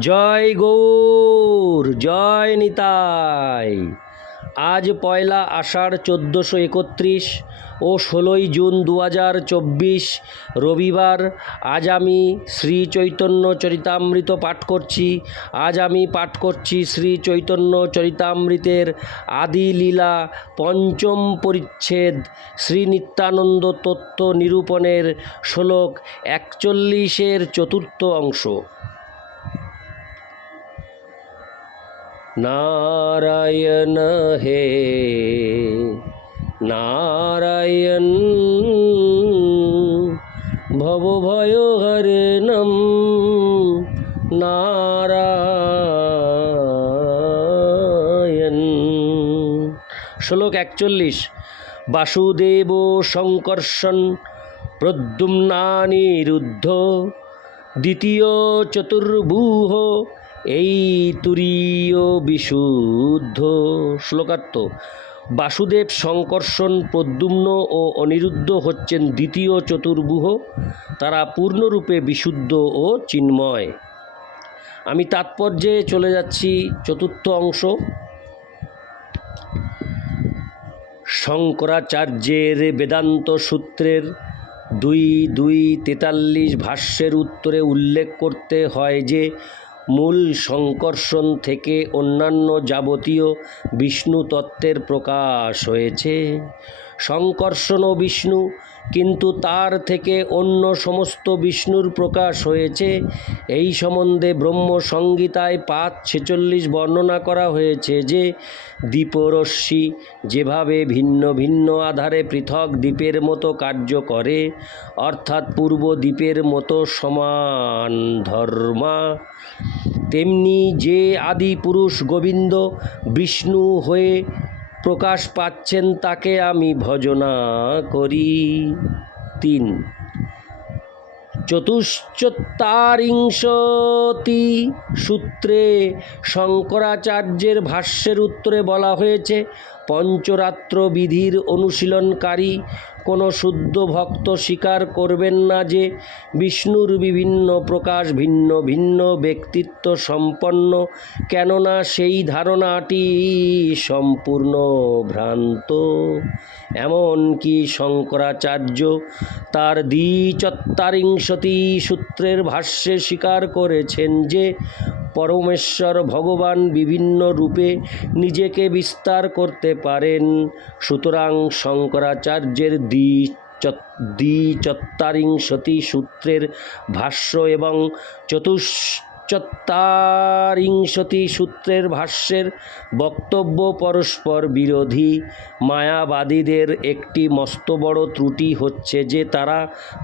জয় গৌর, জয় নিতাই। আজ পয়লা আষাঢ় চোদ্দোশো একত্রিশ ও ষোলোই জুন দু হাজার চব্বিশ রবিবার। আজ আমি শ্রী চৈতন্য চরিতামৃত পাঠ করছি। আজ আমি পাঠ করছি শ্রী চৈতন্য চরিতামৃতের আদি লীলা পঞ্চম পরিচ্ছেদ শ্রী নিত্যানন্দ তত্ত্ব নিরূপণের শ্লোক একচল্লিশের চতুর্থ অংশ। নারায়ণ হে নারায়ণ ভবভয় হরণম নারায়ণ। শ্লোক একচল্লিশ বাসুদেব সংকর্ষণ প্রদ্যুম্নানিরুদ্ধ দ্বিতীয় চতুর্ভূহ এই তুরীয় বিশুদ্ধ শ্লোকার্থ। বাসুদেব সংকর্ষণ প্রদ্যুম্ন ও অনিরুদ্ধ হচ্ছেন দ্বিতীয় চতুর্ভুহ। তারা পূর্ণরূপে বিশুদ্ধ ও চিন্ময়। আমি তাৎপর্যে চলে যাচ্ছি চতুর্থ অংশ। শঙ্করাচার্যের বেদান্ত সূত্রের দুই দুই তেতাল্লিশ ভাষ্যের উত্তরে উল্লেখ করতে হয় যে মূল সংকর্ষণ থেকে অন্যান্য যাবতীয় বিষ্ণু তত্ত্বের প্রকাশ হয়েছে। সংকর্ষণ ও বিষ্ণু কিন্তু তার থেকে অন্য সমস্ত বিষ্ণুর প্রকাশ হয়েছে। এই সম্বন্ধে ব্রহ্ম সংগীতায় পাঁচ ছেচল্লিশ বর্ণনা করা হয়েছে যে, দ্বীপরশ্মি যেভাবে ভিন্ন ভিন্ন আধারে পৃথক দ্বীপের মতো কার্য করে, অর্থাৎ পূর্ব দ্বীপের মতো সমান ধর্মা। তেমনি যে আদি পুরুষ গোবিন্দ বিষ্ণু হয়ে প্রকাশ পাচ্ছেন তাকে আমি ভজনা করি। তিন। চতুশ্চত্বারিংশতি সূত্রে শঙ্করাচার্যের ভাষ্যের উত্তরে বলা হয়েছে পঞ্চরাত্র বিধির অনুশীলনকারী কোনো শুদ্ধ ভক্ত স্বীকার করবেন না যে বিষ্ণুর বিভিন্ন প্রকাশ ভিন্ন ভিন্ন ব্যক্তিত্ব সম্পন্ন, কেননা সেই ধারণাটি সম্পূর্ণ ভ্রান্ত। এমনকি শঙ্করাচার্য তার দ্বিচত্বারিংশতি সূত্রের ভাষ্যে স্বীকার করেছেন যে পরমেশ্বর ভগবান বিভিন্ন রূপে নিজেকে বিস্তার করতে পারেন। সুতরাং শঙ্করাচার্যের দ্বি দ্বিচত্বারিংশতি সূত্রের ভাষ্য এবং চতুশ্চত্বারিংশতি সূত্রের ভাষ্যের বক্তব্য পরস্পর বিরোধী। মায়াবাদীদের একটি মস্ত বড় ত্রুটি হচ্ছে যে তারা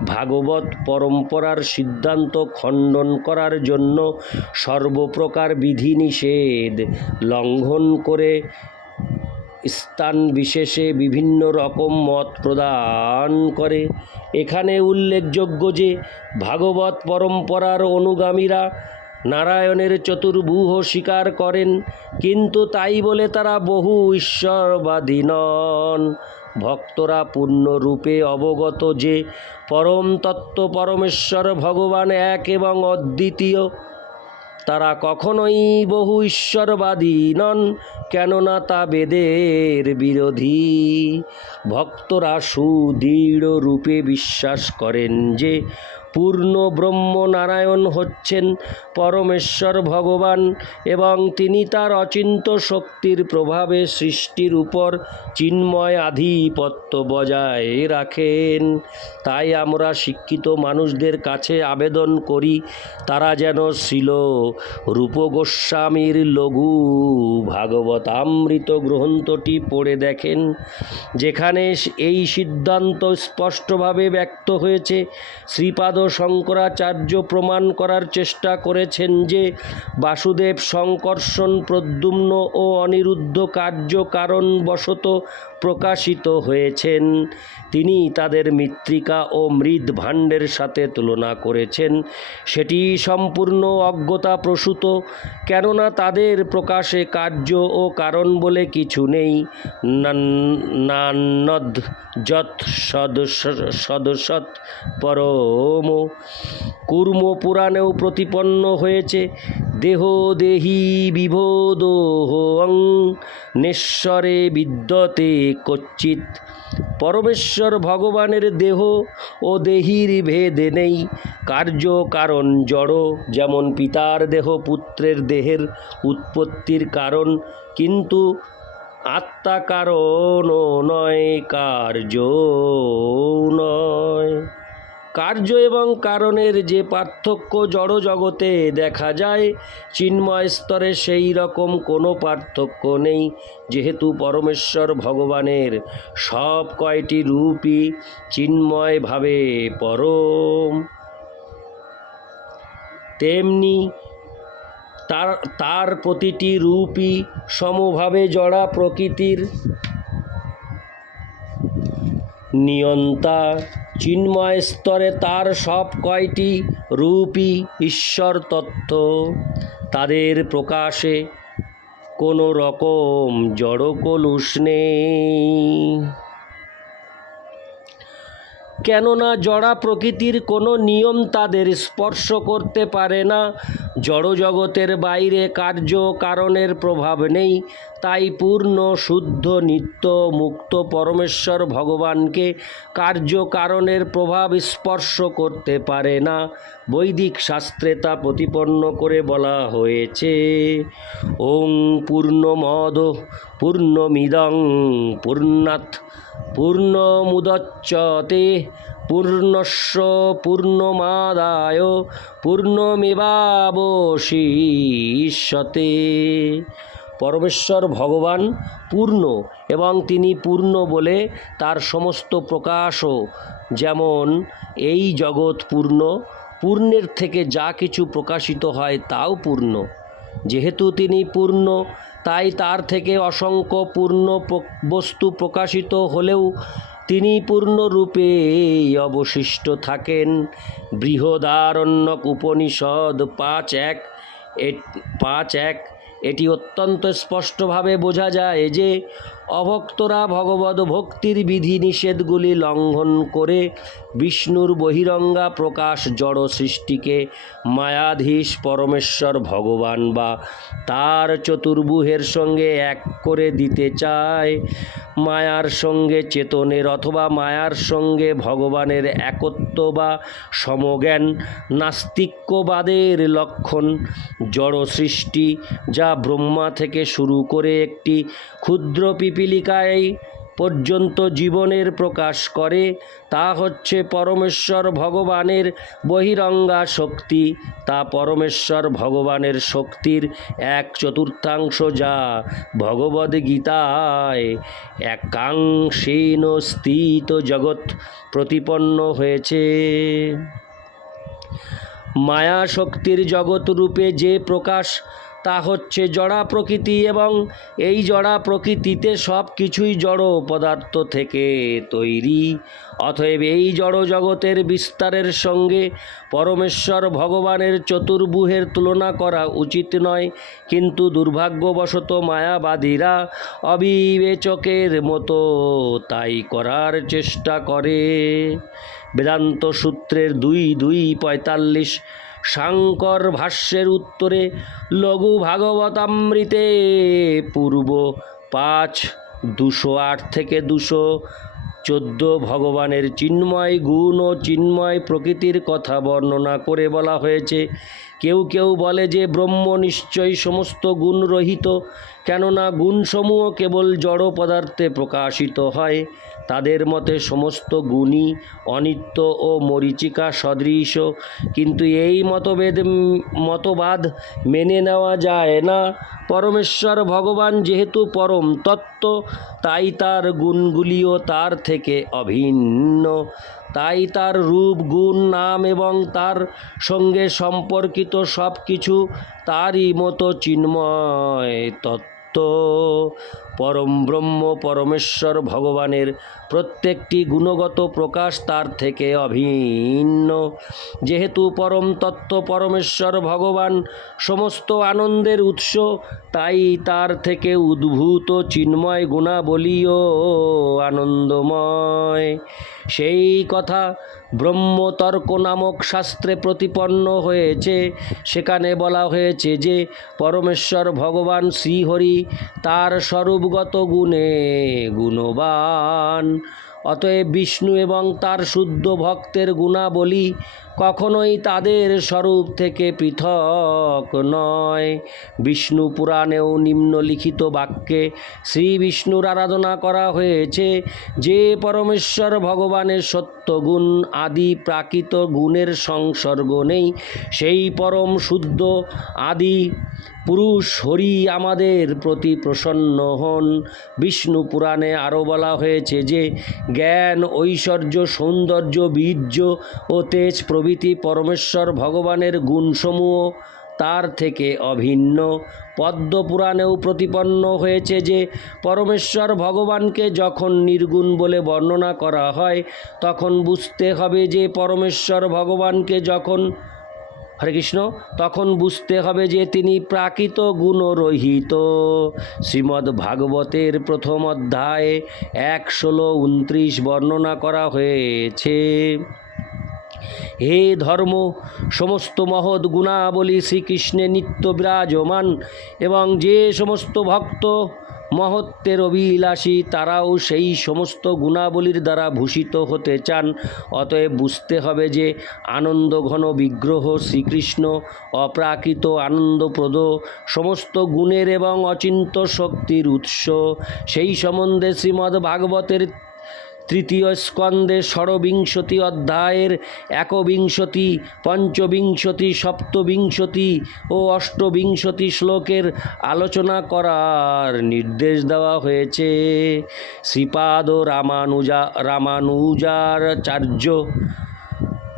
ভাগবত পরম্পরার সিদ্ধান্ত খণ্ডন করার জন্য সর্বপ্রকার বিধিনিষেধ লঙ্ঘন করে স্থান বিশেষে বিভিন্ন রকম মত প্রদান করে। এখানে উল্লেখযোগ্য যে ভাগবত পরম্পরার অনুগামীরা নারায়ণের চতুর্ভুহ স্বীকার করেন, কিন্তু তাই বলে তারা বহু ঈশ্বরবাদী নন। ভক্তরা পূর্ণরূপে অবগত যে পরম তত্ত্ব পরমেশ্বর ভগবান এক এবং অদ্বিতীয়। তারা কখনোই বহু ঈশ্বরবাদী নন, কেননা তা বেদের বিরোধী। ভক্তরা সুদৃঢ় রূপে বিশ্বাস করেন যে পূর্ণ ব্রহ্ম নারায়ণ হচ্ছেন পরমেশ্বর ভগবান এবং তিনি তার অচিন্ত শক্তির প্রভাবে সৃষ্টির উপর চিন্ময় আধিপত্য বজায় রাখেন। তাই আমরা শিক্ষিত মানুষদের কাছে আবেদন করি, তারা যেন ছিল রূপ গোস্বামীর লঘু ভাগবতামৃত গ্রন্থটি পড়ে দেখেন, যেখানে এই সিদ্ধান্ত স্পষ্টভাবে ব্যক্ত হয়েছে, শ্রীপাদ শঙ্করাচার্য প্রমাণ করার চেষ্টা করেছেন যে বাসুদেব সংকর্ষণ প্রদ্যুম্ন ও অনিরুদ্ধ কার্য কারণবশত প্রকাশিত হয়েছেন। তিনি তাদের মৃত্তিকা ও মৃদ ভাণ্ডের সাথে তুলনা করেছেন। সেটি সম্পূর্ণ অজ্ঞতা প্রসূত, কেননা তাদের প্রকাশে কার্য ও কারণ বলে কিছু নেই। নান্নদ যৎ সদসৎ পরম কুর্ম পুরাণেও প্রতিপন্ন হয়েছে। দেহ দেহি বিবোধোহং নেশ্বরে বিদ্যতে কচ্চিৎ। পরমেশ্বর ভগবানের দেহ ও দেহির ভেদ নেই। কার্য কারণ জড়, যেমন পিতার দেহ পুত্রের দেহের উৎপত্তির কারণ, কিন্তু আত্মা কারণ নয় কার্য নয়। কার্য এবং কারণের যে পার্থক্য জড় জগতে দেখা যায়, চিন্ময় স্তরে সেই রকম কোনো পার্থক্য নেই। যেহেতু পরমেশ্বর ভগবানের সব কয়টি রূপই চিন্ময়ভাবে পরম। তেমনি তার তার প্রতিটি রূপই সমভাবে জড়া প্রকৃতির নিয়ন্তা। চিন্ময় স্তরে তার সব কয়টি রূপই ঈশ্বর তত্ত্ব। তাদের প্রকাশে কোনো রকম জড়কলুষ নেই। কেননা জড়া প্রকৃতির কোনো নিয়ম তাদের স্পর্শ করতে পারে না। জড়জগতের বাইরে কার্য কারণের প্রভাব নেই। তাই পূর্ণ, শুদ্ধ, নিত্য, মুক্ত পরমেশ্বর ভগবানকে কার্য কারণের প্রভাব স্পর্শ করতে পারে না। বৈদিক শাস্ত্রে তা প্রতিপন্ন করে বলা হয়েছে, ওং পূর্ণমদ পূর্ণমিদং পূর্ণাৎ পূর্ণমুদচ্যতে পূর্ণস্য পূর্ণমাদায় পূর্ণমেবাবশিষ্যতে। পরমেশ্বর ভগবান পূর্ণ এবং তিনি পূর্ণ বলে তার সমস্ত প্রকাশও। যেমন, এই জগৎ পূর্ণ, পূর্ণের থেকে যা কিছু প্রকাশিত হয় তাও পূর্ণ। যেহেতু তিনি পূর্ণ, তাই তার থেকে অসংখ্য পূর্ণ বস্তু প্রকাশিত হলেও তিনি পূর্ণরূপে অবশিষ্ট থাকেন। বৃহদারণ্যক উপনিষদ পাঁচ এক পাঁচ এক এটি অত্যন্ত স্পষ্টভাবে বোঝা যায় যে অভক্তরা ভগবত ভক্তির বিধি নিষেধগুলি লঙ্ঘন করে বিষ্ণুর বহিরঙ্গা প্রকাশ জড় সৃষ্টিকে মায়াধীশ পরমেশ্বর ভগবান বা তার চতুর্ভুহের সঙ্গে এক করে দিতে চায়। মায়ার সঙ্গে চেতনের অথবা মায়ার সঙ্গে ভগবানের একত্ব বা সমজ্ঞান, নাস্তিক্যবাদের লক্ষণ, জড় সৃষ্টি, যা ব্রহ্মা থেকে শুরু করে একটি ক্ষুদ্র পিপিলিকায় পর্যন্ত জীবনের প্রকাশ করে, তা হচ্ছে পরমেশ্বর ভগবানের বহিরঙ্গা শক্তি। তা পরমেশ্বর ভগবানের শক্তির এক চতুর্থাংশ যা ভগবদ্গীতায় একাংশেন স্থিত জগৎ প্রতিপন্ন হয়েছে। মায়া শক্তির জগৎ রূপে যে প্রকাশ তা হচ্ছে জড়া প্রকৃতি এবং এই জড়া প্রকৃতিতে সব কিছুই জড় পদার্থ থেকে তৈরি। অতএব এই জড় জগতের বিস্তারের সঙ্গে পরমেশ্বর ভগবানের চতুর্ভুহের তুলনা করা উচিত নয়। কিন্তু দুর্ভাগ্যবশত মায়াবাদীরা অবিবেচকের মতো তাই করার চেষ্টা করে। বেদান্ত সূত্রের দুই দুই পঁয়তাল্লিশ শাঙ্কর ভাষ্যের উত্তরে লঘু ভাগবতামৃতে পূর্ব পাঁচ, দুশো আট থেকে দুশো চোদ্দ ভগবানের চিন্ময় গুণ ও চিন্ময় প্রকৃতির কথা বর্ণনা করে বলা হয়েছে। কেউ কেউ বলে যে ব্রহ্ম নিশ্চয়ই সমস্ত গুণ রহিত, কেননা গুণসমূহ কেবল জড় পদার্থে প্রকাশিত হয়। তাদের মতে সমস্ত গুণই অনিত্য ও মরীচিকা সদৃশ, কিন্তু এই মতভেদ, মতবাদ মেনে নেওয়া যায় না। পরমেশ্বর ভগবান যেহেতু পরম তত্ত্ব, তাই তার গুণগুলিও তার থেকে অভিন্ন। তাই তার রূপ, গুণ, নাম এবং তার সঙ্গে সম্পর্কিত সব কিছু তারই মতো চিন্ময় তত্ত্ব। পরম ব্রহ্ম পরমেশ্বর ভগবানের প্রত্যেকটি গুণগত প্রকাশ তার থেকে অভিন্ন। যেহেতু পরম তত্ত্ব পরমেশ্বর ভগবান সমস্ত আনন্দের উৎস, তাই তার থেকে উদ্ভূত চিন্ময় গুণাবলীও আনন্দময়। সেই কথা ব্রহ্মতর্ক নামক শাস্ত্রে প্রতিপন্ন হয়েছে। সেখানে বলা হয়েছে যে, পরমেশ্বর ভগবান শ্রীহরি তার স্বরূপগত গুণে গুণবান। অতএব বিষ্ণু এবং তার শুদ্ধ ভক্তের গুণাবলী কখনোই তাদের স্বরূপ থেকে পৃথক নয়। বিষ্ণু পুরাণেও নিম্নলিখিত বাক্যে শ্রী বিষ্ণুর আরাধনা করা হয়েছে, যে পরমেশ্বর ভগবানের সত্যগুণ আদি প্রাকৃত গুণের সংসর্গ নেই, সেই পরম শুদ্ধ আদি পুরুষ হরি আমাদের প্রতি প্রসন্ন হন। বিষ্ণু পুরাণে আরও বলা হয়েছে যে, জ্ঞান, ঐশ্বর্য, সৌন্দর্য, বীর্য ও তেজ প্রভৃতি পরমেশ্বর ভগবানের গুণসমূহ তার থেকে অভিন্ন। পদ্ম পুরাণেও প্রতিপন্ন হয়েছে যে, পরমেশ্বর ভগবানকে যখন নির্গুণ বলে বর্ণনা করা হয়, তখন বুঝতে হবে যে, পরমেশ্বর ভগবানকে যখন, হরে কৃষ্ণ, তখন বুঝতে হবে যে, তিনি প্রাকৃত গুণরহিত। শ্রীমদ্ ভাগবতের প্রথম অধ্যায়ে এক ষোলো উনত্রিশ বর্ণনা করা হয়েছে। হে ধর্ম, সমস্ত মহৎ গুণাবলী শ্রীকৃষ্ণে নিত্য বিরাজমান এবং যে সমস্ত ভক্ত মহত্বের অভিলাষী তারাও সেই সমস্ত গুণাবলীর দ্বারা ভূষিত হতে চান। অতএব বুঝতে হবে যে আনন্দ ঘন বিগ্রহ শ্রীকৃষ্ণ, অপ্রাকৃত আনন্দপ্রদ সমস্ত গুণের এবং অচিন্ত শক্তির উৎস। সেই সম্বন্ধে শ্রীমদ্ ভাগবতের তৃতীয় স্কন্দে ষড়বিংশতি অধ্যায়ের একবিংশতি, পঞ্চবিংশতি, সপ্তবিংশতি ও অষ্টবিংশতি শ্লোকের আলোচনা করার নির্দেশ দেওয়া হয়েছে। শ্রীপাদ রামানুজা, রামানুজাচার্য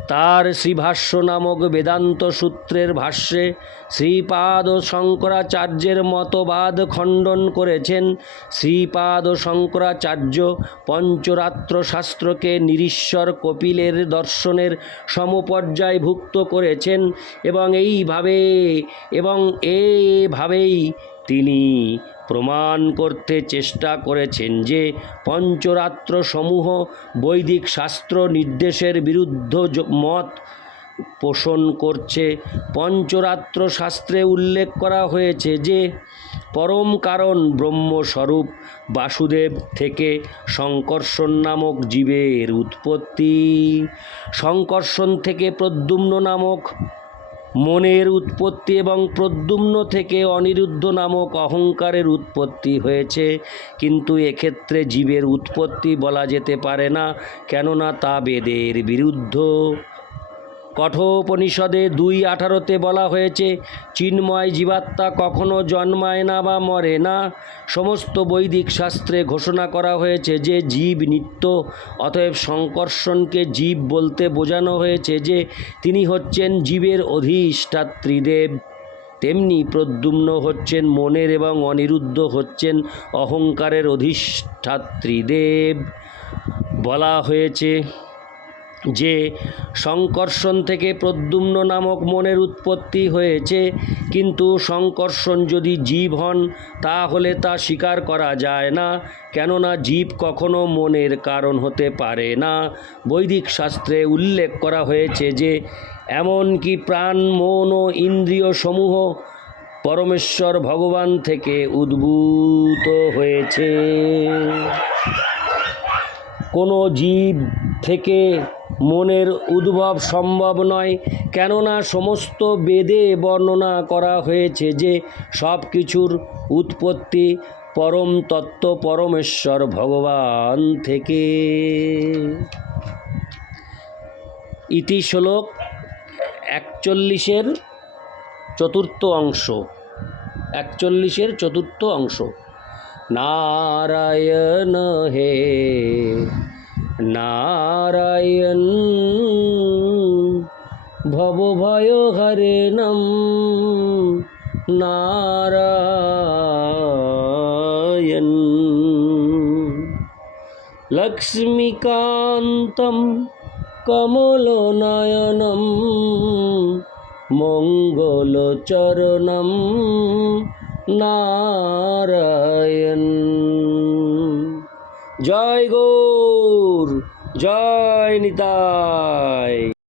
তার শ্রীভাষ্য নামক বেদান্ত সূত্রের ভাষ্যে শ্রীপাদ শঙ্করাচার্যের মতবাদ খণ্ডন করেছেন। শ্রীপাদ শঙ্করাচার্য পঞ্চরাত্র শাস্ত্রকে নিরীশ্বর কপিলের দর্শনের সমপর্যায়ভুক্ত করেছেন এবং এইভাবে এবং এভাবেই তিনি প্রমাণ করতে চেষ্টা করেছেন যে পঞ্চরাত্র সমূহ বৈদিক শাস্ত্র নির্দেশের বিরুদ্ধ মত পোষণ করছে। পঞ্চরাত্র শাস্ত্রে উল্লেখ করা হয়েছে যে পরম কারণ ব্রহ্মস্বরূপ বাসুদেব থেকে সংকর্ষণ নামক জীবের উৎপত্তি, সংকর্ষণ থেকে প্রদ্যুম্ন নামক মনের উৎপত্তি এবং প্রদ্যুম্ন থেকে অনিরুদ্ধ নামক অহংকারের উৎপত্তি হয়েছে। কিন্তু এক্ষেত্রে জীবের উৎপত্তি বলা যেতে পারে না, কেননা তা বেদের বিরুদ্ধ। কঠোপনিষদে দুই আঠারোতে বলা হয়েছে, চিন্ময় জীবাত্মা কখনো জন্মায় না বা মরে না। সমস্ত বৈদিক শাস্ত্রে ঘোষণা করা হয়েছে যে, জীব নিত্য, অতএব সংকর্ষণকে জীব বলতে বোঝানো হয়েছে যে, তিনি হচ্ছেন জীবের অধিষ্ঠাত্রীদেব। তেমনি প্রদ্যুম্ন হচ্ছেন মনের এবং অনিরুদ্ধ হচ্ছেন অহংকারের অধিষ্ঠাত্রীদেব। বলা হয়েছে যে সংকর্ষণ থেকে প্রদ্যুম্ন নামক মনের উৎপত্তি হয়েছে, কিন্তু সংকর্ষণ যদি জীব হন, তাহলে তা স্বীকার করা যায় না। কেননা জীব কখনো মনের কারণ হতে পারে না। বৈদিক শাস্ত্রে উল্লেখ করা হয়েছে যে, এমনকি প্রাণ, মন ও ইন্দ্রিয় সমূহ পরমেশ্বর ভগবান থেকে উদ্ভূত হয়েছে। কোনো জীব থেকে মনের উদ্ভব সম্ভব নয়। কেননা সমস্ত বেদে বর্ণনা করা হয়েছে যে সব কিছুর উৎপত্তি পরম তত্ত্ব পরমেশ্বর ভগবান থেকে। ইতি শ্লোক একচল্লিশের চতুর্থ অংশ। একচল্লিশের চতুর্থ অংশ। নারায়ণ হে নারায়ণ ভবভয় হরে নম নারায়ণ। লক্ষ্মীকান্তম কমলনয়নম মঙ্গলচরণম নারায়ণ। জয় গৌর জয় নিতাই।